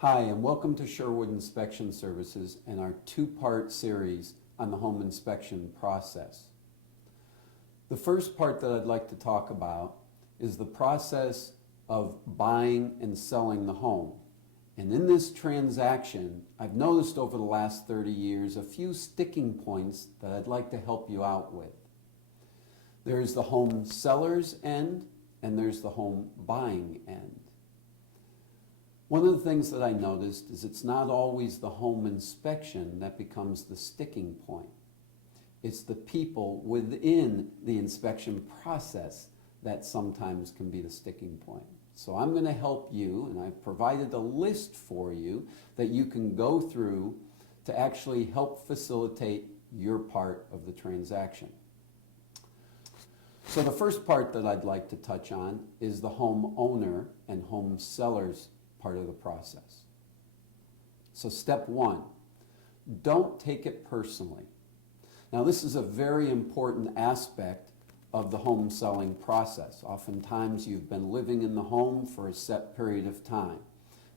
Hi, and welcome to Sherwood Inspection Services and our two-part series on the home inspection process. The first part that I'd like to talk about is the process of buying and selling the home. And in this transaction, I've noticed over the last 30 years a few sticking points that I'd like to help you out with. There's the home seller's end and there's the home buying end. One of the things that I noticed is it's not always the home inspection that becomes the sticking point. It's the people within the inspection process that sometimes can be the sticking point. So I'm going to help you, and I've provided a list for you that you can go through to actually help facilitate your part of the transaction. So the first part that I'd like to touch on is the home owner and home seller's part of the process. So step one, don't take it personally. Now this is a very important aspect of the home selling process. Oftentimes you've been living in the home for a set period of time.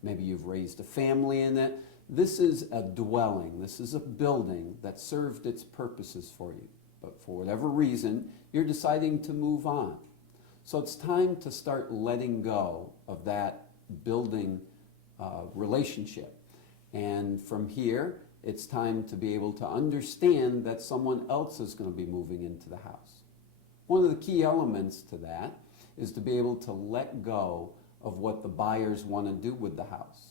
Maybe you've raised a family in it. This is a dwelling. This is a building that served its purposes for you. But for whatever reason, you're deciding to move on. So it's time to start letting go of that building relationship. And from here, it's time to be able to understand that someone else is going to be moving into the house. One of the key elements to that is to be able to let go of what the buyers want to do with the house.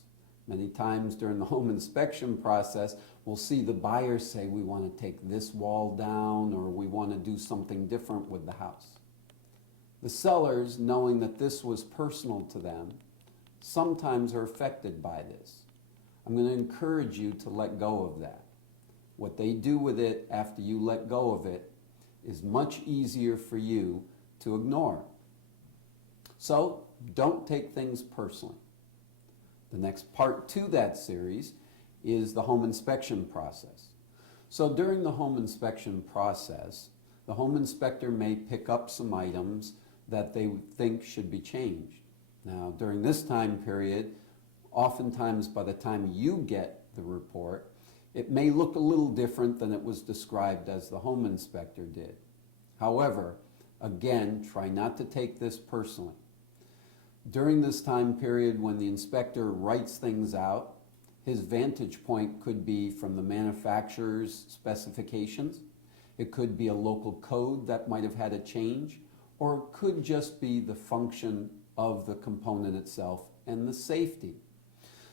Many times during the home inspection process, we'll see the buyers say, we want to take this wall down, or we want to do something different with the house. The sellers, knowing that this was personal to them, sometimes are affected by this. I'm going to encourage you to let go of that. What they do with it after you let go of it is much easier for you to ignore. So don't take things personally. The next part to that series is the home inspection process. So during the home inspection process, the home inspector may pick up some items that they think should be changed. Now, during this time period, oftentimes by the time you get the report, it may look a little different than it was described as the home inspector did. However, again, try not to take this personally. During this time period when the inspector writes things out, his vantage point could be from the manufacturer's specifications. It could be a local code that might have had a change, or it could just be the function of the component itself and the safety.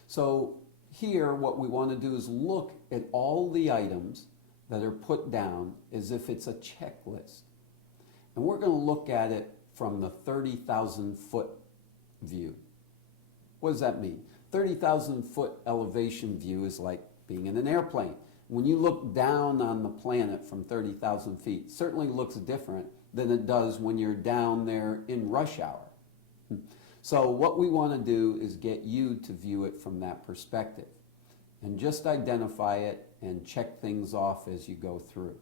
So here what we want to do is look at all the items that are put down as if it's a checklist. And we're going to look at it from the 30,000 foot view. What does that mean? 30,000 foot elevation view is like being in an airplane. When you look down on the planet from 30,000 feet, it certainly looks different than it does when you're down there in rush hour. So what we want to do is get you to view it from that perspective and just identify it and check things off as you go through.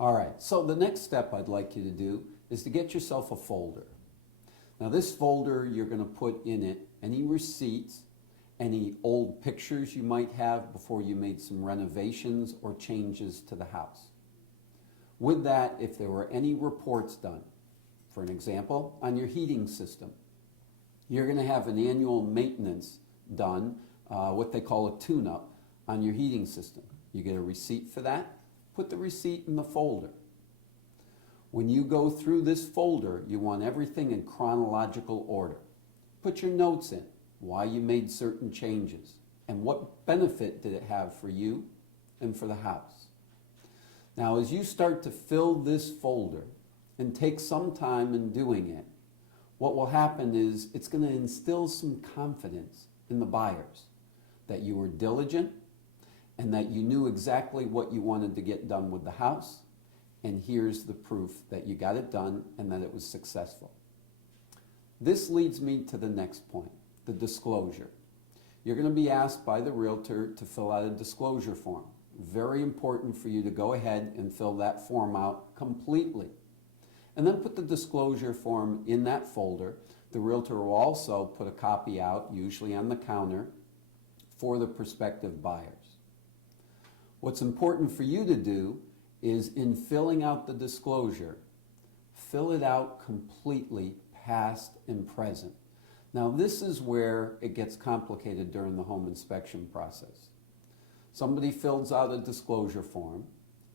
All right, so the next step I'd like you to do is to get yourself a folder. Now this folder, you're going to put in it any receipts, any old pictures you might have before you made some renovations or changes to the house. With that, if there were any reports done, for an example, on your heating system, you're going to have an annual maintenance done, what they call a tune-up on your heating system. You get a receipt for that, put the receipt in the folder. When you go through this folder, you want everything in chronological order. Put your notes in, why you made certain changes, and what benefit did it have for you and for the house. Now, as you start to fill this folder and take some time in doing it, what will happen is it's going to instill some confidence in the buyers that you were diligent and that you knew exactly what you wanted to get done with the house, and here's the proof that you got it done and that it was successful. This leads me to the next point, the disclosure. You're going to be asked by the realtor to fill out a disclosure form. Very important for you to go ahead and fill that form out completely. And then put the disclosure form in that folder. The realtor will also put a copy out, usually on the counter, for the prospective buyers. What's important for you to do is, in filling out the disclosure, fill it out completely, past and present. Now, this is where it gets complicated during the home inspection process. Somebody fills out a disclosure form,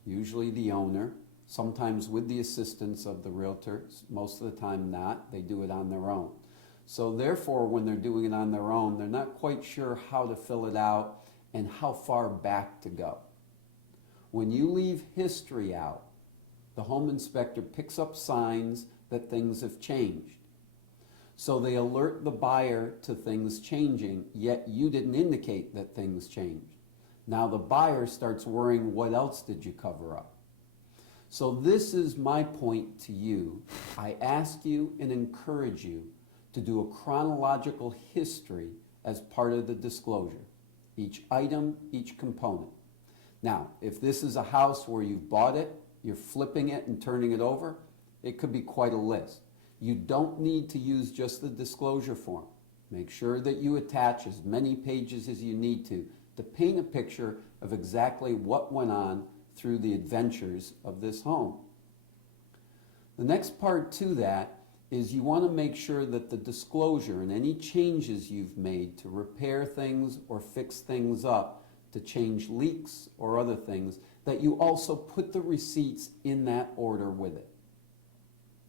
usually the owner, sometimes with the assistance of the realtor, most of the time not, they do it on their own. So therefore, when they're doing it on their own, they're not quite sure how to fill it out and how far back to go. When you leave history out, the home inspector picks up signs that things have changed. So they alert the buyer to things changing, yet you didn't indicate that things changed. Now the buyer starts worrying, what else did you cover up? So this is my point to you. I ask you and encourage you to do a chronological history as part of the disclosure. Each item, each component. Now, if this is a house where you've bought it, you're flipping it and turning it over, it could be quite a list. You don't need to use just the disclosure form. Make sure that you attach as many pages as you need to paint a picture of exactly what went on through the adventures of this home. The next part to that is you want to make sure that the disclosure and any changes you've made to repair things or fix things up, to change leaks or other things, that you also put the receipts in that order with it.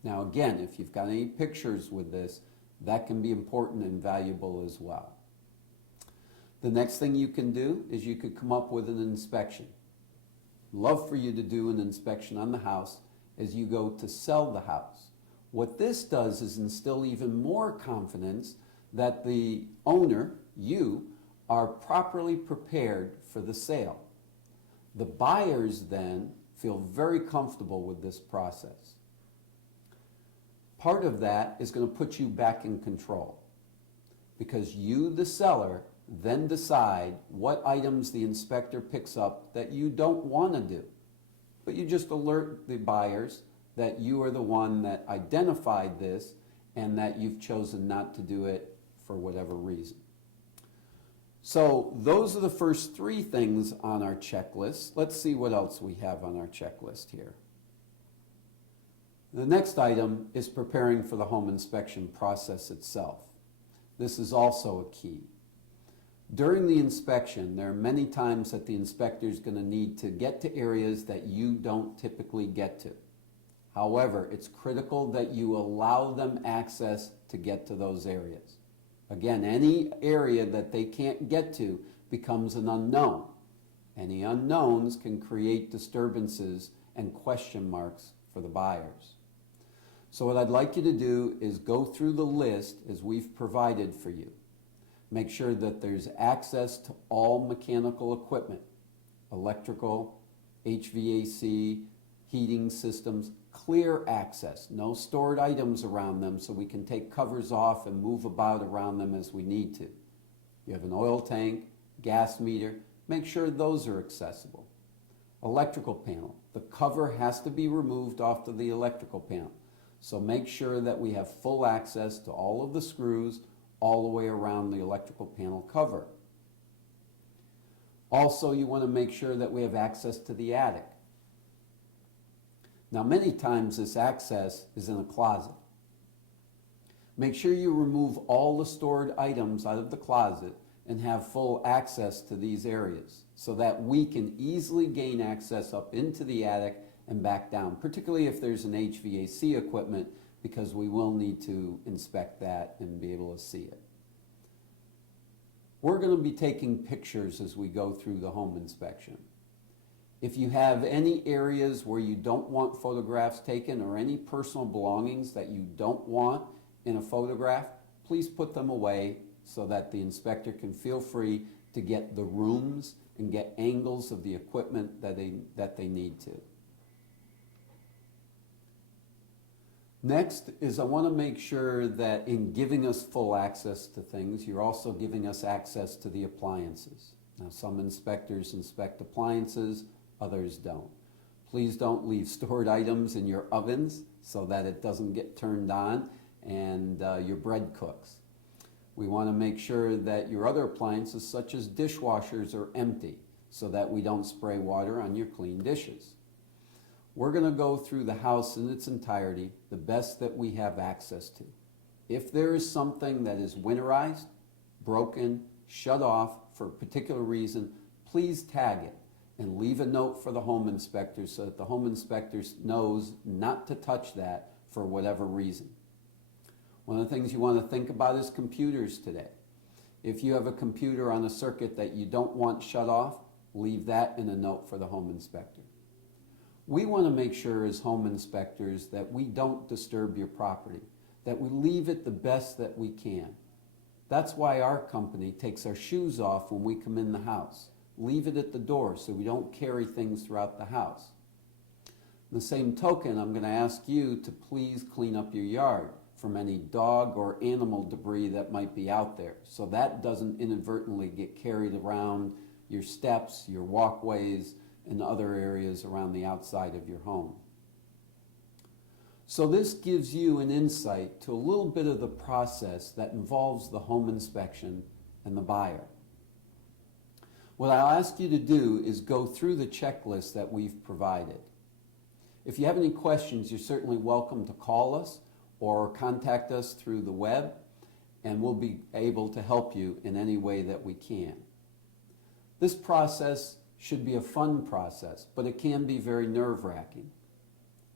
Now again, if you've got any pictures with this, that can be important and valuable as well. The next thing you can do is you could come up with an inspection. Love for you to do an inspection on the house as you go to sell the house. What this does is instill even more confidence that the owner, you, are properly prepared for the sale. The buyers then feel very comfortable with this process. Part of that is going to put you back in control because you, the seller, then decide what items the inspector picks up that you don't want to do. But you just alert the buyers that you are the one that identified this and that you've chosen not to do it for whatever reason. So those are the first three things on our checklist. Let's see what else we have on our checklist here. The next item is preparing for the home inspection process itself. This is also a key. During the inspection, there are many times that the inspector is going to need to get to areas that you don't typically get to. However, it's critical that you allow them access to get to those areas. Again, any area that they can't get to becomes an unknown. Any unknowns can create disturbances and question marks for the buyers. So what I'd like you to do is go through the list as we've provided for you. Make sure that there's access to all mechanical equipment, electrical, HVAC, heating systems, clear access, no stored items around them so we can take covers off and move about around them as we need to. You have an oil tank, gas meter, make sure those are accessible. Electrical panel, the cover has to be removed off of the electrical panel. So make sure that we have full access to all of the screws all the way around the electrical panel cover. Also, you want to make sure that we have access to the attic. Now, many times this access is in a closet. Make sure you remove all the stored items out of the closet and have full access to these areas so that we can easily gain access up into the attic and back down, particularly if there's an HVAC equipment, because we will need to inspect that and be able to see it. We're going to be taking pictures as we go through the home inspection. If you have any areas where you don't want photographs taken or any personal belongings that you don't want in a photograph, please put them away so that the inspector can feel free to get the rooms and get angles of the equipment that they need to. Next is I want to make sure that in giving us full access to things, you're also giving us access to the appliances. Now, some inspectors inspect appliances, others don't. Please don't leave stored items in your ovens so that it doesn't get turned on and your bread cooks. We want to make sure that your other appliances, such as dishwashers, are empty so that we don't spray water on your clean dishes. We're going to go through the house in its entirety, the best that we have access to. If there is something that is winterized, broken, shut off for a particular reason, please tag it and leave a note for the home inspector so that the home inspector knows not to touch that for whatever reason. One of the things you want to think about is computers today. If you have a computer on a circuit that you don't want shut off, leave that in a note for the home inspector. We want to make sure as home inspectors that we don't disturb your property, that we leave it the best that we can. That's why our company takes our shoes off when we come in the house. Leave it at the door so we don't carry things throughout the house. In the same token, I'm going to ask you to please clean up your yard from any dog or animal debris that might be out there, so that doesn't inadvertently get carried around your steps, your walkways, and other areas around the outside of your home. So this gives you an insight to a little bit of the process that involves the home inspection and the buyer. What I'll ask you to do is go through the checklist that we've provided. If you have any questions, you're certainly welcome to call us or contact us through the web, and we'll be able to help you in any way that we can. This process should be a fun process, but it can be very nerve-wracking.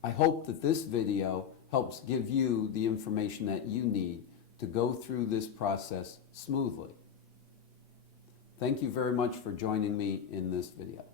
I hope that this video helps give you the information that you need to go through this process smoothly. Thank you very much for joining me in this video.